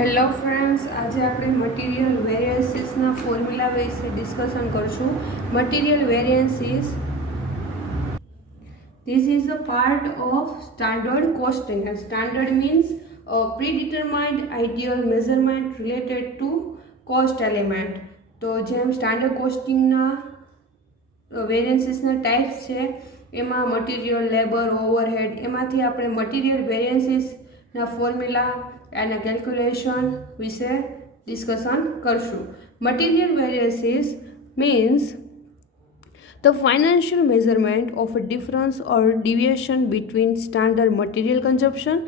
Hello friends, આજે આપણે material વેરિયન્સીસના ફોર્મ્યુલા વિશે ડિસ્કશન કરશું. Material variances this is a part of standard costing, and standard means a predetermined ideal measurement related to cost element. તો જેમ standard કોસ્ટિંગના વેરિયન્સીસના types છે એમાં મટીરિયલ, લેબર, ઓવરહેડ, એમાંથી આપણે મટીરિયલ વેરિયન્સીસના ફોર્મ્યુલા એના કેલ્ક્યુલેશન વિશે ડિસ્કશન કરશું. Material variances means the financial measurement of a difference or deviation between standard material consumption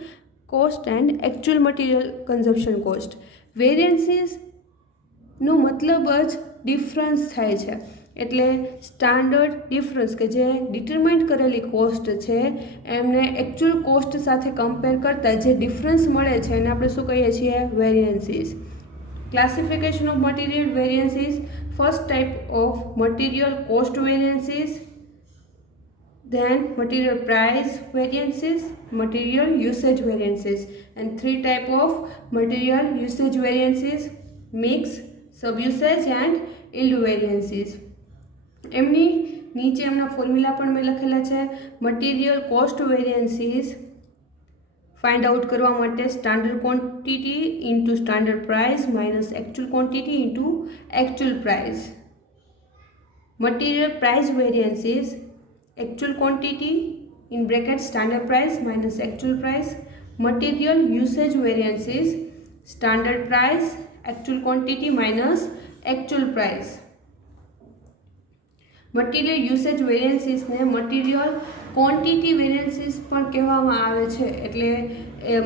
cost and actual material consumption cost. Variances નો મતલબ જ ડિફરન્સ થાય છે, એટલે સ્ટાન્ડર્ડ ડિફરન્સ કે જે ડિટરમાઇન કરેલી કોસ્ટ છે એમને એકચ્યુઅલ કોસ્ટ સાથે કમ્પેર કરતાં જે ડિફરન્સ મળે છે એને આપણે શું કહીએ છીએ? Variances. Classification of material variances. First type of material cost variances, then material price variances, material usage variances, and three type of material usage variances: mix, sub-usage and yield variances. એમની નીચે એમના ફોર્મ્યુલા પણ મેં લખેલા છે. Material cost variances find out કરવા માટે standard quantity into standard price minus actual quantity into actual price. Material price variances actual quantity in bracket standard price minus actual price. Material usage variances standard price actual quantity minus actual price. Material usage વેરિયન્સીસને material quantity variances પણ કહેવામાં આવે છે, એટલે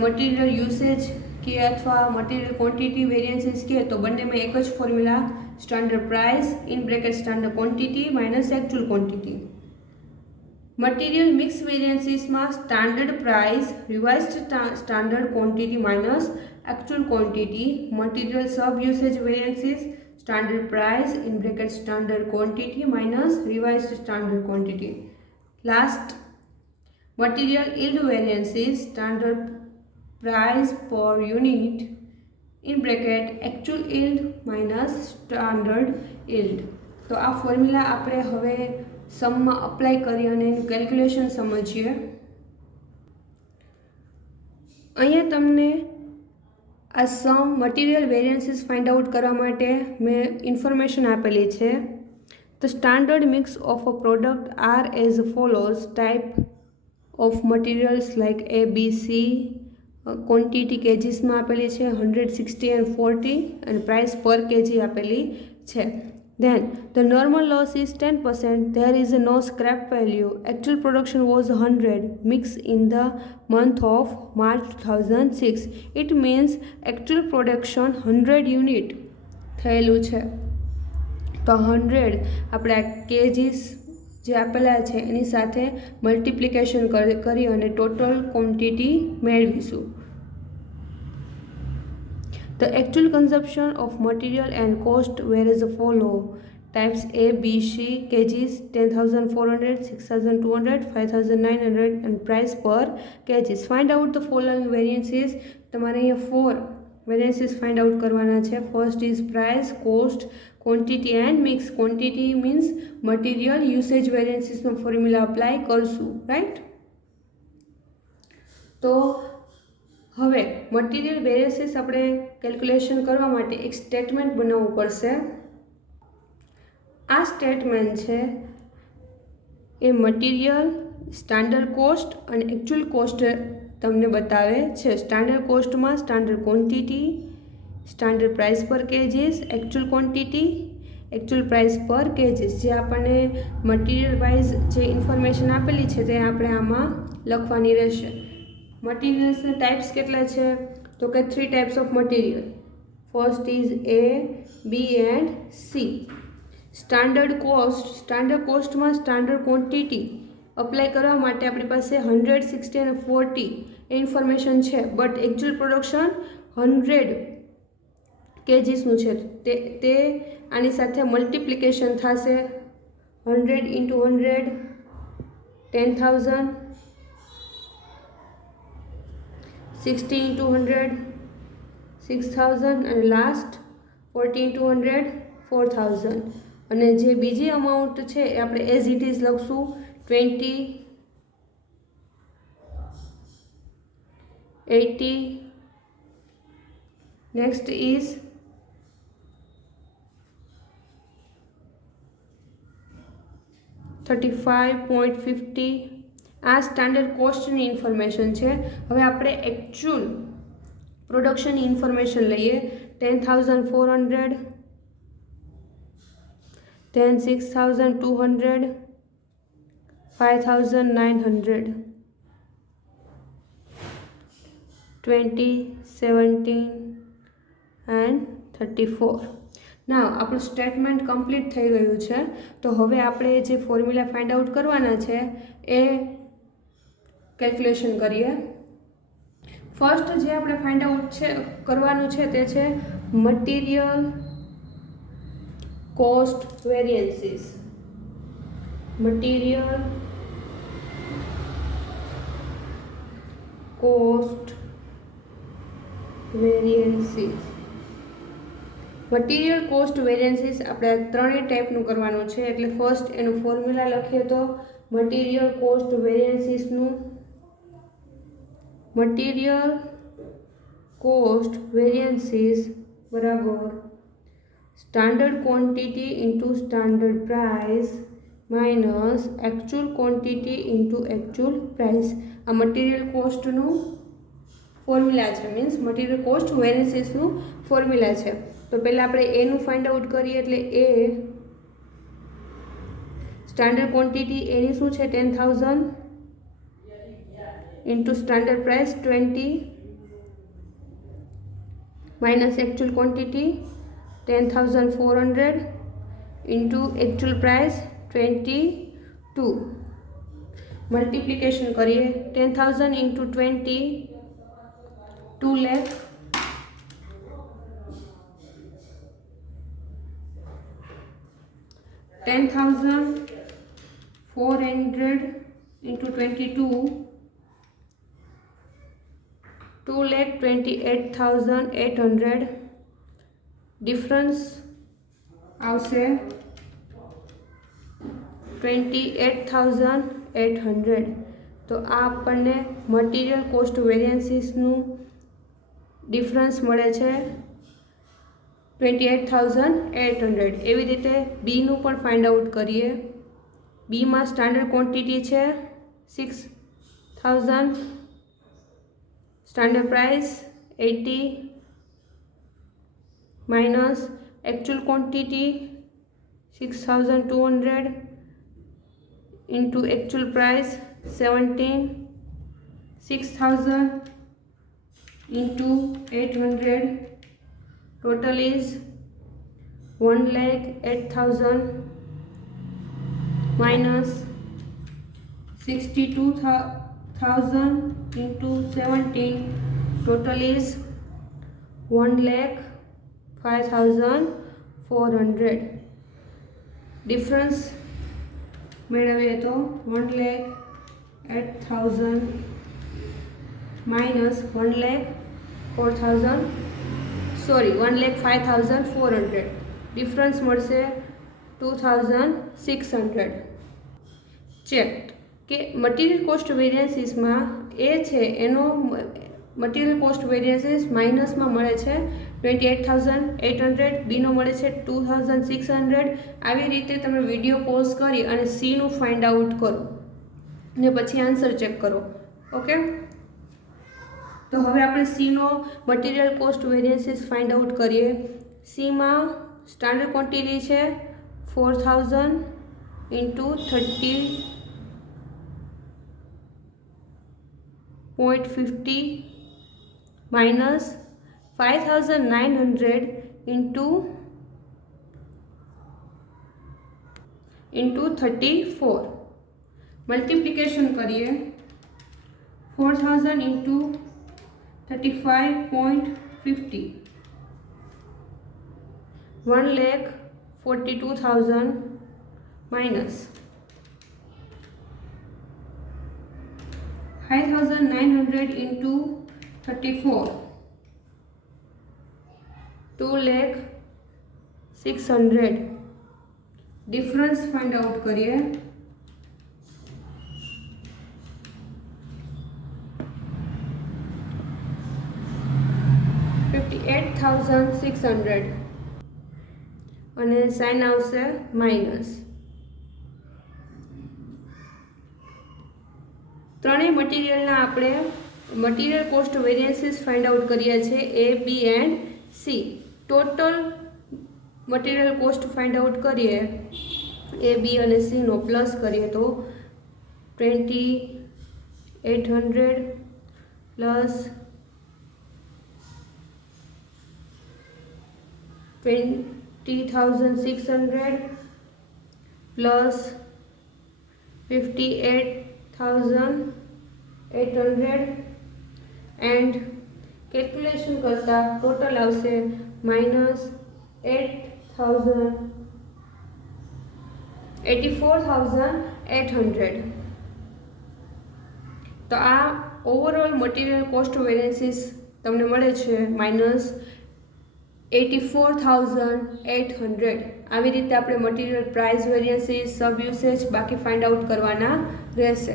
material usage કે અથવા material quantity variances કહે તો બંનેમાં એક જ formula, standard price in bracket standard quantity minus actual quantity. Material mix વેરિયન્સીસમાં standard price revised standard quantity minus actual quantity. Material sub usage variances standard price in bracket standard quantity minus revised standard quantity. Last material yield variances standard price per unit in bracket actual yield minus standard yield. તો આ formula આપણે હવે સમમાં apply કરી અને એનું calculation સમજીએ. અહીંયા તમને આ some material variances find out કરવા માટે મેં ઇન્ફોર્મેશન આપેલી છે. The standard mix of a product are as follows. Type of materials like A B C. Quantity કેજીસમાં આપેલી છે 100, 60 and 40, અને પ્રાઇસ પર કેજી આપેલી છે. Then the normal loss is 10%. There is no scrap value. Actual production was 100 mix in the month of March 2006. It means actual production 100 unit થયેલું છે. તો 100 આપણે આ કેજીસ જે આપેલા છે એની સાથે મલ્ટિપ્લિકેશન કરી અને ટોટલ ક્વોન્ટિટી મેળવીશું. The actual consumption of material and cost were as follow. Types A, B, C, kgs 10,400, 6,200, 5,900 and price per kgs. Find out the following variances. તમારે અહીંયા 4 variances find out કરવાના છે. First is price, cost, quantity and mix. Quantity means material usage variances no formula apply કરશું, right? તો હવે material variances આપણે calculation કરવા માટે એક સ્ટેટમેન્ટ બનાવવું પડશે. આ સ્ટેટમેન્ટ છે એ મટીરિયલ, સ્ટાન્ડર્ડ કોસ્ટ અને એકચ્યુઅલ કોસ્ટ તમને બતાવે છે. સ્ટાન્ડર્ડ કોસ્ટમાં standard quantity, standard price per kgs, actual quantity, actual price per kgs, જે આપણને મટીરિયલ વાઇઝ જે ઇન્ફોર્મેશન આપેલી છે તે આપણે આમાં લખવાની રહેશે. મટીરિયલ્સના ટાઈપ્સ કેટલા છે? તો કે 3 types of material. First is A, B and C. Standard કોસ્ટમાં સ્ટાન્ડર્ડ ક્વોન્ટિટી અપ્લાય કરવા માટે આપણી પાસે 100, 60 અને 40 એ ઇન્ફોર્મેશન છે, બટ એકચ્યુઅલ પ્રોડક્શન 100 કેજીસનું છે. તે આની સાથે મલ્ટિપ્લિકેશન થશે. 100 into 100 10,000, 60 into 100 6000 અને લાસ્ટ 14200 4000 અને જે બીજી અમાઉન્ટ છે એ આપણે એઝ ઇટ ઇઝ લખશું 20 80 નેક્સ્ટ ઇઝ 35.50 આ સ્ટાન્ડર્ડ કોસ્ટની ઇન્ફોર્મેશન છે. હવે આપણે એકચ્યુઅલ પ્રોડક્શનની ઇન્ફોર્મેશન લઈએ. 10,400, then 6,200, 5,900, 20, 17 and 34. નાવ આપણું સ્ટેટમેન્ટ કમ્પ્લીટ થઈ ગયું છે. તો હવે આપણે જે ફોર્મ્યુલા ફાઇન્ડ આઉટ કરવાના છે એ કેલ્ક્યુલેશન કરીએ. ફર્સ્ટ જે આપણે ફાઇન્ડ આઉટ કરવાનું છે તે છે material cost variances. Material cost variances. Material cost variances આપણે ત્રણેય ટાઈપનું કરવાનું છે. એટલે ફર્સ્ટ એનું ફોર્મ્યુલા લખીએ તો material cost વેરિયન્સીસનું material cost variances બરાબર standard quantity into standard price minus actual quantity into actual price. આ મટીરિયલ કોસ્ટનું ફોર્મ્યુલા છે, મીન્સ મટીરિયલ કોસ્ટ વેરિયન્સીસનું ફોર્મ્યુલા છે. તો પહેલાં આપણે એનું ફાઇન્ડ આઉટ કરીએ. એટલે એ સ્ટાન્ડર્ડ ક્વોન્ટિટી એની શું છે 10,000 into standard price 20 minus actual quantity 10,400 into actual price 22. Multiplication કરીએ. 10,000 ઇન્ટુ 20 2 lakh. 10,400 into 22 2,28,800. ડિફરન્સ આવશે 28,800. તો આ આપણને મટીરિયલ કોસ્ટ વેરિયન્સીસનું ડિફરન્સ મળે છે 28,800. એવી રીતે બીનું પણ ફાઇન્ડ આઉટ કરીએ. બીમાં સ્ટાન્ડર્ડ ક્વોન્ટિટી છે 6,000, standard price 80 minus actual quantity 6,200 into actual price 17. 6,000 into 800 total is 1,08,000 minus 62,000 into 17 total is 1,05,400. Difference મેળવીએ તો 1,08,000 માઇનસ 1,05,400. ડિફરન્સ મળશે 2,600. ચેક કે મટીરિયલ કોસ્ટ વેરિયન્સીસમાં એ છે એનો મટીરિયલ કોસ્ટ વેરિયન્સીસ માઇનસમાં મળે છે 28,800, બીનો મળે છે 2,600. આવી રીતે તમે વિડીયો પોઝ કરી અને સીનું ફાઇન્ડ આઉટ કરો ને પછી આન્સર ચેક કરો. ઓકે, તો હવે આપણે સીનો material cost variances find out કરીએ. સીમાં સ્ટાન્ડર્ડ ક્વોન્ટિટી છે 4,000 ઇન્ટુ 30.50 માઇનસ 5,900 ઇન્ટુ 34. મલ્ટિપ્લિકેશન કરીએ. 4,000 into 35.50 1,42,000 minus 5,900 into 34 2,06,000 difference find out કરીએ. 58,600 અને સાઇન આવશે માઇનસ. ત્રણેય મટીરિયલના આપણે material cost variances find out કર્યા છે A, B and C. Total material cost find out કરીએ A, B અને C નો પ્લસ કરીએ તો 2,800 પ્લસ 20,600 પ્લસ 58,800 એન્ડ કેલ્ક્યુલેશન કરતાં ટોટલ આવશે -84,800. તો આ ઓવરઓલ મટીરિયલ કોસ્ટ વેરિયન્સીસ તમને મળે છે -84,800. આવી રીતે આપણે material price variances, sub usage બાકી ફાઇન્ડ આઉટ કરવાના રહેશે.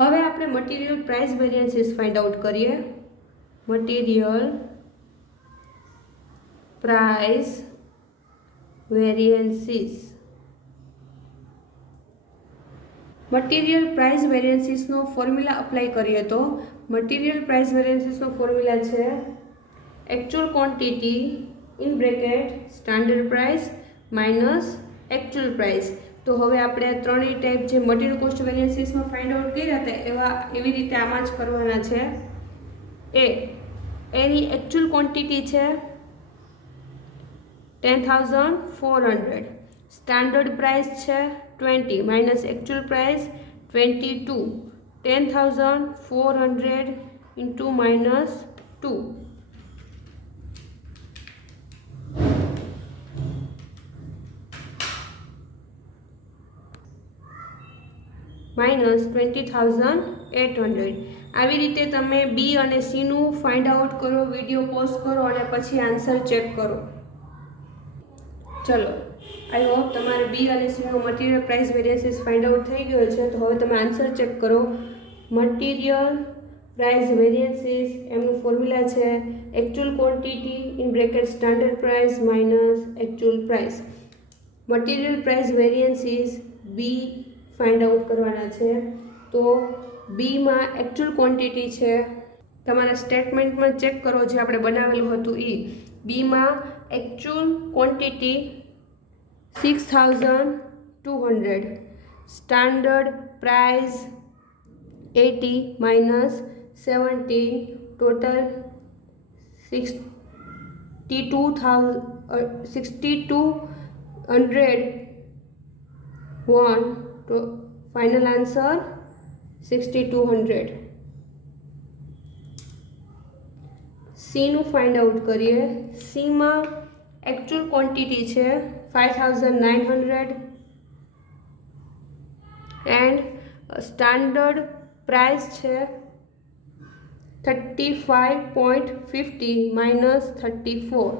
હવે આપણે material price variances find out કરીએ. Material price variances. Material price વેરિયન્સીસનો ફોર્મ્યુલા અપ્લાય કરીએ તો મટીરિયલ પ્રાઇસ વેરિયન્સીસનો ફોર્મ્યુલા છે actual quantity in bracket standard price minus actual price. તો હવે આપણે ત્રણેય ટાઈપ જે મટીરિયલ કોસ્ટ વેરિયન્સીસમાં ફાઇન્ડ આઉટ કર્યા હતા એવી રીતે આમાં જ કરવાના છે. એની એકચ્યુઅલ ક્વોન્ટિટી છે 10,400. સ્ટાન્ડર્ડ પ્રાઇસ છે 20 માઇનસ એકચ્યુઅલ પ્રાઇસ 22. 10,400 ઇન્ટુ -2 -20,800. આવી રીતે તમે બી અને સીનું ફાઇન્ડ આઉટ કરો, વિડીયો પોઝ કરો અને પછી આન્સર ચેક કરો. ચલો, આઈ હોપ તમારે બી અને સીનો material price variances find out થઈ ગયો છે. તો હવે તમે આન્સર ચેક કરો. મટીરિયલ પ્રાઇસ વેરિયન્સીસ એમનું ફોર્મ્યુલા છે actual quantity in bracket standard price minus actual price. Material price variances B find out કરવાના છે. તો બીમાં એકચ્યુઅલ ક્વોન્ટિટી છે, તમારા સ્ટેટમેન્ટમાં ચેક કરો જે આપણે બનાવેલું હતું એ. બીમાં actual quantity 6,200. Standard price 80 minus 17 total 62,101. તો ફાઇનલ આન્સર 6,200. સીનું ફાઇન્ડ આઉટ કરીએ. સીમાં એકચ્યુઅલ ક્વોન્ટિટી છે 5,900 એન્ડ સ્ટાન્ડર્ડ પ્રાઇસ છે 35.50 minus 34.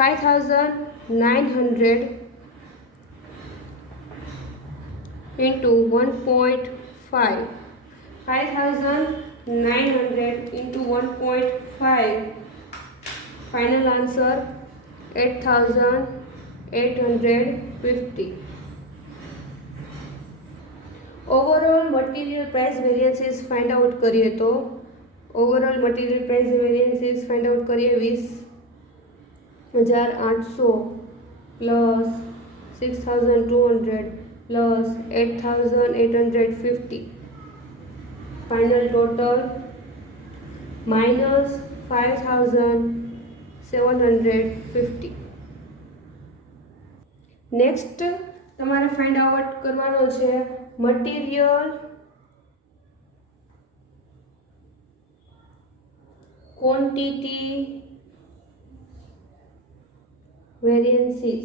5,900 into 1.5. 5,900 into 1.5. Final answer 8,850. Overall material price variances find out કરીએ તો overall material price variances find out કરીએ 20,800 plus 6,200 plus 8,850. Final total minus 5,750. Next તમારે find out કરવાનો છે material quantity variance.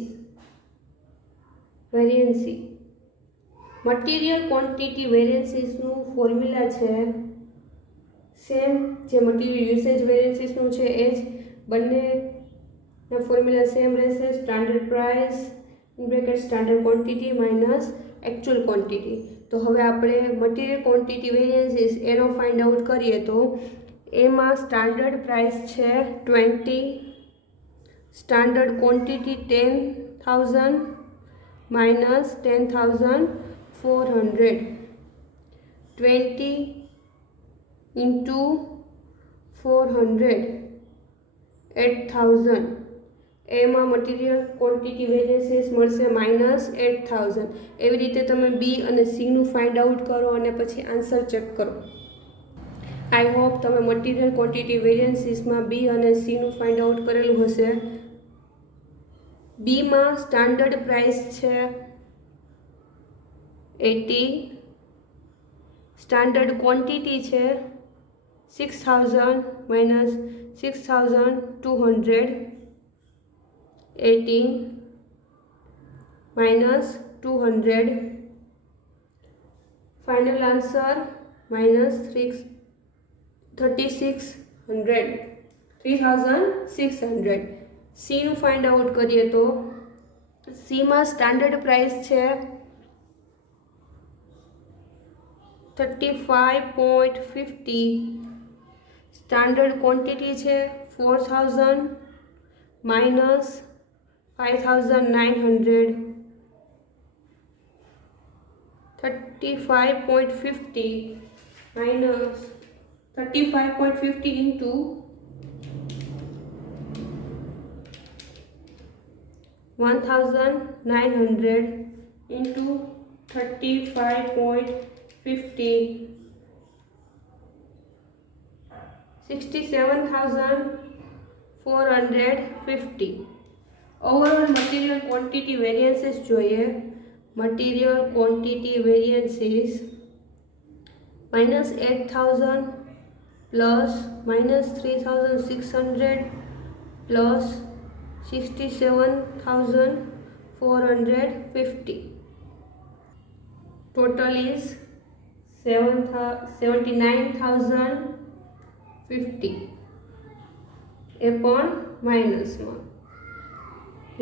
Material quantity વેરિયન્સીસનું formula છે same જે material usage વેરિયન્સીસનું છે એ જ બંનેના ફોર્મ્યુલા સેમ રહેશે. Standard price in bracket standard quantity minus actual quantity. તો હવે આપણે મટીરિયલ ક્વોન્ટિટી વેરિયન્સીસ એનો ફાઇન્ડ આઉટ કરીએ. તો એમાં સ્ટાન્ડર્ડ પ્રાઇસ છે 20, સ્ટાન્ડર્ડ ક્વોન્ટિટી 10,000 માઇનસ 10,400. 20 into 400 8,000. એમાં મટીરિયલ ક્વોન્ટિટી વેરિયન્સીસ મળશે -8,000. એવી રીતે તમે બી અને સીનું ફાઇન્ડ આઉટ કરો અને પછી આન્સર ચેક કરો. આઈ હોપ તમે મટીરિયલ ક્વોન્ટિટી વેરિયન્સીસમાં બી અને સીનું ફાઇન્ડ આઉટ કરેલું હશે. બીમાં સ્ટાન્ડર્ડ પ્રાઇસ છે 80, સ્ટાન્ડર્ડ ક્વોન્ટિટી છે 6,000 minus 6,200. 18 minus 200. Final answer minus 3,600. 3,600. C નું ફાઇન્ડ આઉટ કરીએ તો સીમાં સ્ટાન્ડર્ડ પ્રાઇસ છે 35.50, સ્ટાન્ડર્ડ ક્વોન્ટિટી છે 4,000 minus 5,900. 35.50 minus 35.50 into 1,900 into 35.50 67,450. Overall material quantity variances જોઈએ. Material quantity variances -8,000 plus -3,600 plus 67,450. Total is 79,050. એ પણ માઇનસમાં.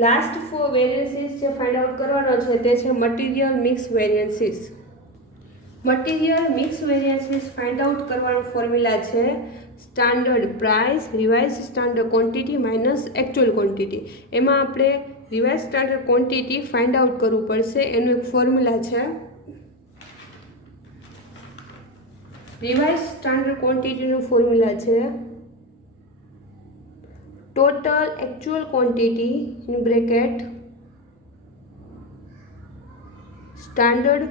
લાસ્ટ 4 વેરિયન્સીસ જે ફાઇન્ડ આઉટ કરવાનો છે તે છે material mix variances. Material mix variances find out કરવાનો ફોર્મ્યુલા છે standard price revise standard quantity minus actual quantity. એમાં આપણે revise standard quantity find out કરવું પડશે. એનું એક ફોર્મ્યુલા છે. રિવાઇઝ સ્ટાન્ડર્ડ ક્વોન્ટિટીનું ફોર્મ્યુલા છે total actual quantity in bracket standard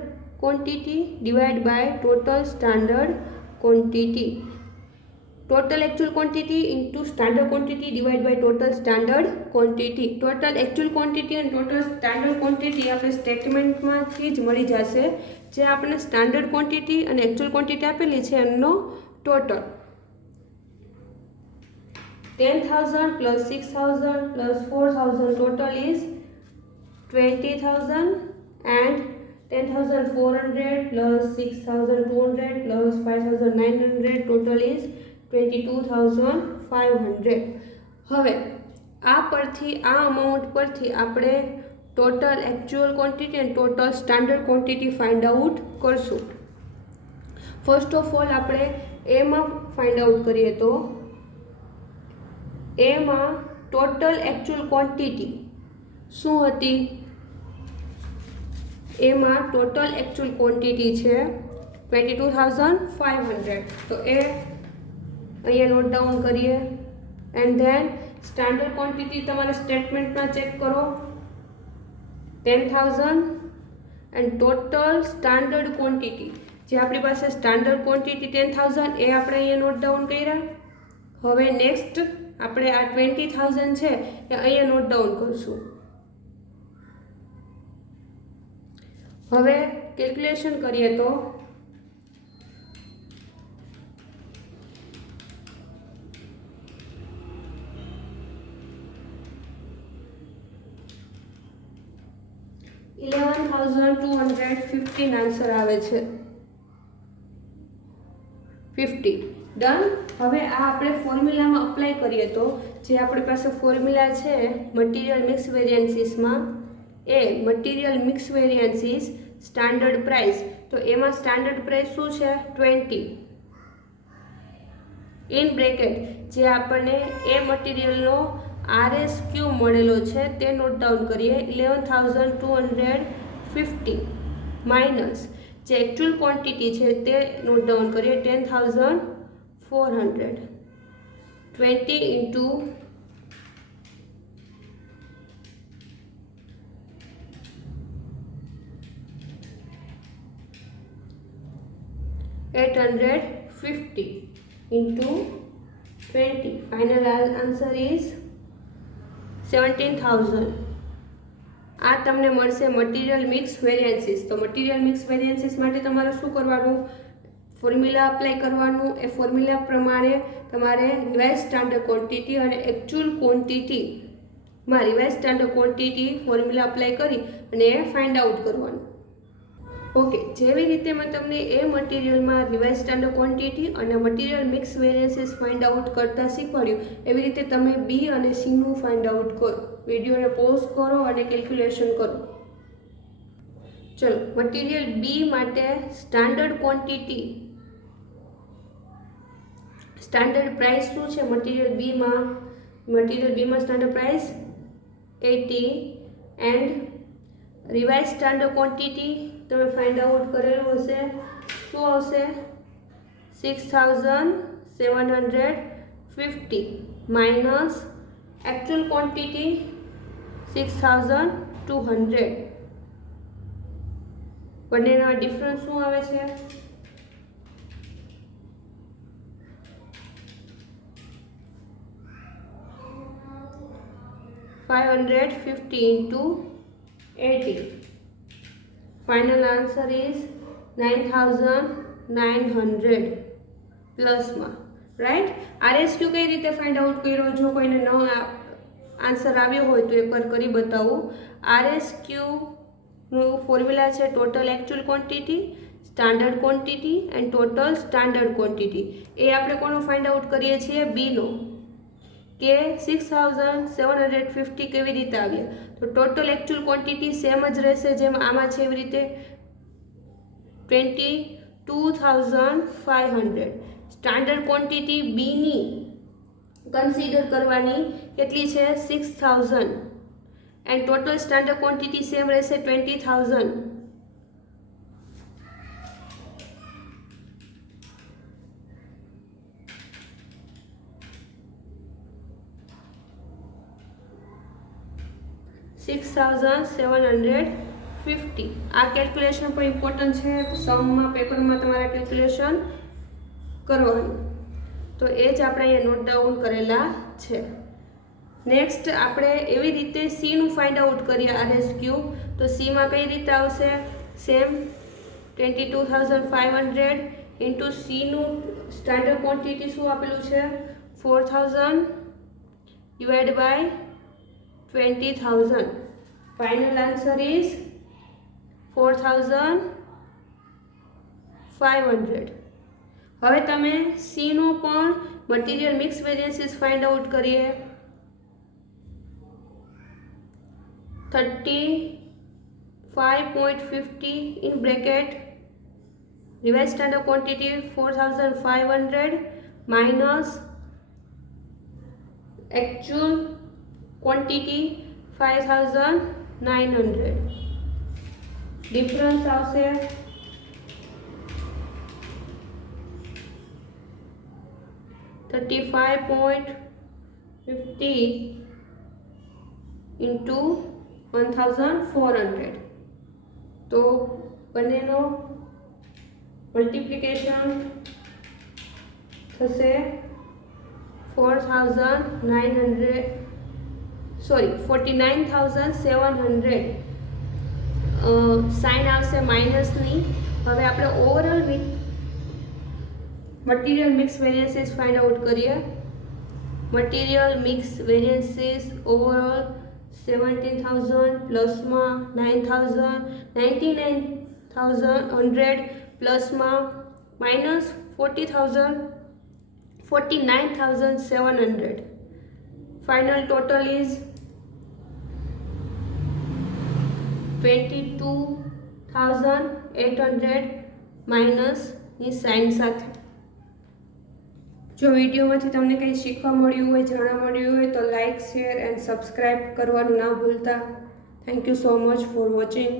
quantity divided by total standard quantity. Total actual quantity into standard quantity divided by total standard quantity. Total actual quantity and total standard quantity આપણે સ્ટેટમેન્ટમાંથી જ મળી જશે. જે આપણે standard quantity અને actual quantity આપેલી છે એનો total 10,000 plus 6,000 plus 4,000 total is 20,000 and 10,400 plus 6,200 plus 5,900 total is 22,500. હવે આ અમાઉન્ટ પરથી આપણે ટોટલ એકચ્યુઅલ ક્વોન્ટિટી અને total standard quantity find out કરશું. ફર્સ્ટ ઓફ ઓલ આપણે એમાં ફાઇન્ડ આઉટ કરીએ તો એમાં ટોટલ એકચ્યુઅલ ક્વોન્ટિટી શું હતી? એમાં ટોટલ એકચ્યુઅલ ક્વોન્ટિટી છે 22,500. તો એ અહીંયા નોટ ડાઉન કરીએ. એન્ડ ધેન સ્ટાન્ડર્ડ ક્વોન્ટિટી તમારા સ્ટેટમેન્ટમાં ચેક કરો 10,000 એન્ડ ટોટલ સ્ટાન્ડર્ડ ક્વોન્ટિટી જે આપણી પાસે સ્ટાન્ડર્ડ ક્વોન્ટિટી 10,000 એ આપણે અહીંયા નોટ ડાઉન કર્યા. હવે નેક્સ્ટ આપણે આ 20,000 છે એ અહીંયા નોટ ડાઉન કરશું. હવે કેલ્ક્યુલેશન કરીએ તો $11,215 આન્સર આવે છે. 50 ડન. હવે આ આપણે ફોર્મ્યુલામાં અપ્લાય કરીએ તો જે આપણી પાસે ફોર્મ્યુલા છે મટીરિયલ મિક્સ વેરિયન્સીસમાં, એ material mix variances standard price, તો એમાં સ્ટાન્ડર્ડ પ્રાઇસ શું છે 20 ઇન બ્રેકેટ જે આપણને એ મટીરિયલનો RSQ મળેલો છે તે નોટ ડાઉન કરીએ 11,250 માઇનસ જે એકચ્યુઅલ ક્વોન્ટિટી છે તે નોટ ડાઉન કરીએ 10,400, 20 into 850 into 20. Final answer is 17,000. આ તમને મળશે મટીરિયલ મિક્સ વેરિયન્સીસ. તો મટીરિયલ મિક્સ વેરિયન્સીસ માટે તમારે શું કરવાનું, ફોર્મ્યુલા અપ્લાય કરવાનું. એ ફોર્મ્યુલા પ્રમાણે તમારે રિવાઇઝ સ્ટાન્ડર્ડ ક્વોન્ટિટી અને એકચ્યુઅલ ક્વોન્ટિટીમાં revise standard quantity formula apply કરી અને એ ફાઇન્ડ આઉટ કરવાનું. ઓકે, જેવી રીતે મેં તમને એ મટીરિયલમાં રિવાઇઝ સ્ટાન્ડર્ડ ક્વોન્ટિટી અને material mix variances find out કરતાં શીખવાડ્યું, એવી રીતે તમે બી અને સીનું ફાઇન્ડ આઉટ કરો. વિડીયોને પોઝ કરો અને કેલ્ક્યુલેશન કરો. ચલો, મટીરિયલ બી માટે સ્ટાન્ડર્ડ ક્વોન્ટિટી, સ્ટાન્ડર્ડ પ્રાઇસ શું છે મટીરિયલ બીમાં? મટીરિયલ બીમાં standard price 80 and revise standard quantity તમે ફાઇન્ડ આઉટ કરેલું હશે, શું આવશે 6,750 માઇનસ એકચ્યુઅલ ક્વોન્ટિટી 6,200. બંનેના ડિફરન્સ શું આવે છે? 550 into 80. Final answer is 9,900 પ્લસમાં, રાઈટ? RSQ કઈ રીતે ફાઇન્ડ આઉટ કર્યો? જો કોઈને ન આન્સર આવ્યો હોય તો એકવાર કરી બતાવું. RSQ નું ફોર્મ્યુલા છે total actual quantity, standard quantity and total standard quantity. એ આપણે કોનો ફાઇન્ડ આઉટ કરીએ છીએ? બીનો. કે 6,750 કેવી રીતે આવ્યા? તો ટોટલ એકચ્યુઅલ ક્વોન્ટિટી સેમ જ રહેશે જેમ આમાં છે એવી રીતે 22,500. સ્ટાન્ડર્ડ ક્વોન્ટિટી બીની કન્સિડર કરવાની કેટલી છે? 6,000 and total standard quantity same રહેશે 20,000. $6,750. આ કેલ્ક્યુલેશન પણ ઇમ્પોર્ટન્ટ છે. સમમાં પેપરમાં તમારા કેલ્ક્યુલેશન કરવાનું, તો એ જ આપણે અહીંયા નોટ ડાઉન કરેલા છે. નેક્સ્ટ આપણે એવી રીતે સીનું ફાઇન્ડ આઉટ કરીએ RSQ. તો સીમાં કઈ રીતે આવશે? સેમ 22,500 ઇન્ટુ સીનું સ્ટાન્ડર્ડ ક્વોન્ટિટી શું આપેલું છે? 4,000 divide by 20,000. Final answer is 4,500. હવે તમે સીનો પણ material mix variances find out કરીએ. 35.50 in bracket revised standard quantity 4,500 minus actual quantity 5,900. difference આવશે 35.50 into 1,400. તો બંનેનો મલ્ટિપ્લિકેશન થશે 49,700. સાઇન આવશે માઇનસની. હવે આપણે overall material mix variances find out કરીએ. મટીરિયલ મિક્સ વેરિયન્સીસ ઓવરઓલ 17,000 પ્લસમાં 9,000, 99,100 પ્લસમાં minus 40,400 49,700. Final total is 22,800 minus ની સાઇન સાથે. જો વિડીયોમાંથી તમને કંઈ શીખવા મળ્યું હોય, જાણવા મળ્યું હોય તો લાઇક, શેર એન્ડ સબસ્ક્રાઈબ કરવાનું ના ભૂલતા. Thank you so much for watching.